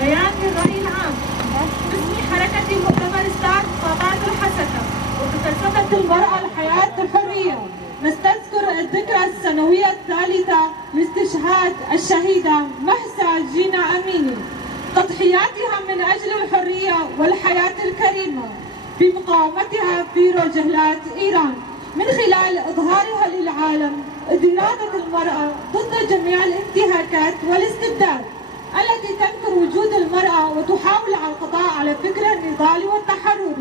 بيان للرأي العام باسم حركة مؤتمر ستار قاطعة الحسكة وبفلسفة المرأة الحياة الحرية، نستذكر الذكرى السنوية الثالثة لاستشهاد الشهيدة مهسا جينا أميني، تضحياتها من أجل الحرية والحياة الكريمة بمقاومتها في رجلات إيران، من خلال إظهارها للعالم إرادة المرأة ضد جميع الانتهاكات والاستبداد التي تنكر وجود المرأة وتحاول على القضاء على فكر النضال والتحرر،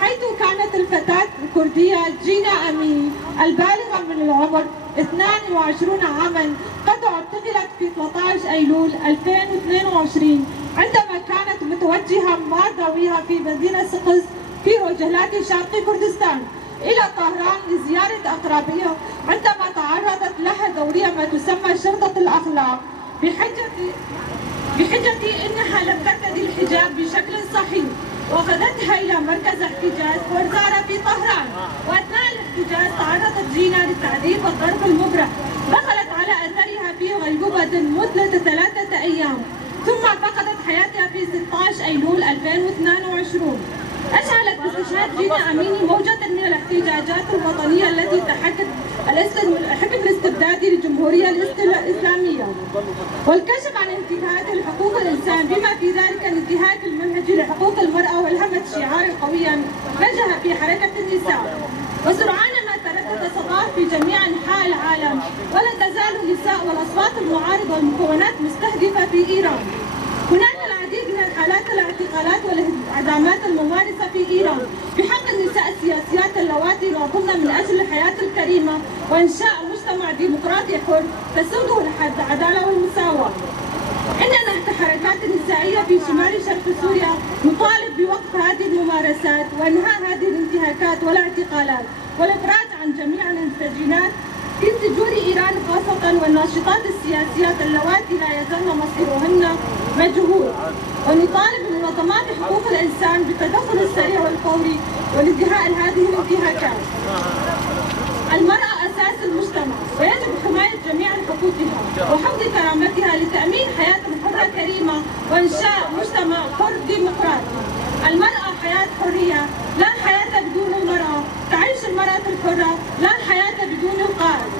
حيث كانت الفتاة الكردية جينا أميني البالغة من العمر 22 عاما قد اعتقلت في 13 أيلول 2022 عندما كانت متوجهة مع ذويها في مدينة سقز في رجلات شرق كردستان إلى طهران لزيارة أقربائها، عندما تعرضت لها دورية ما تسمى شرطة الأخلاق بحجة إنها لم ترتدي الحجاب بشكل صحيح، وأخذتها إلى مركز احتجاز وزارة في طهران، وأثناء الاحتجاز تعرضت جينا للتعذيب والضرب المبرح، دخلت على أثرها في غيبوبة مدة 3 أيام، ثم فقدت حياتها في 16 أيلول 2022. أشعلت باستشهاد جينا أميني موجة من الاحتجاجات الوطنية التي تحدد الحكم الاستبدادي للجمهورية الإسلامية، والكشف عن انتهاك حقوق الإنسان بما في ذلك الانتهاك المنهجي لحقوق المرأة، والهمت شعار قويا نجح في حركة النساء، وسرعان ما تردد صداه في جميع أنحاء العالم، ولا تزال النساء والأصوات المعارضة والمكونات مستهدفة في إيران. هناك العديد من حالات الاعتقالات والاعدامات الممارسة في إيران بحق النساء السياسيات اللواتي يناضلن من أجل الحياة الكريمة وإنشاء مجتمع ديمقراطي حر تسوده العدالة والمساواة. إننا كحركات نسائية في شمال شرق سوريا نطالب بوقف هذه الممارسات وإنهاء هذه الانتهاكات والاعتقالات والإفراج عن جميع المسجونات في سجون إيران خاصة، والناشطات السياسيات اللواتي لا يزال مصيرهن مجهول، ونطالب منظمات حقوق الإنسان بالتدخل السريع والفوري وانتهاء هذه الانتهاكات. المرأة أساس المجتمع، ويجب حماية جميع حقوقها وحفظ كرامتها لتأمين حياة حرة كريمة وإنشاء مجتمع حر ديمقراطي. المرأة حياة حرية، لا حياة بدون المرأة، تعيش المرأة الحرة، لا حياة بدون القائد.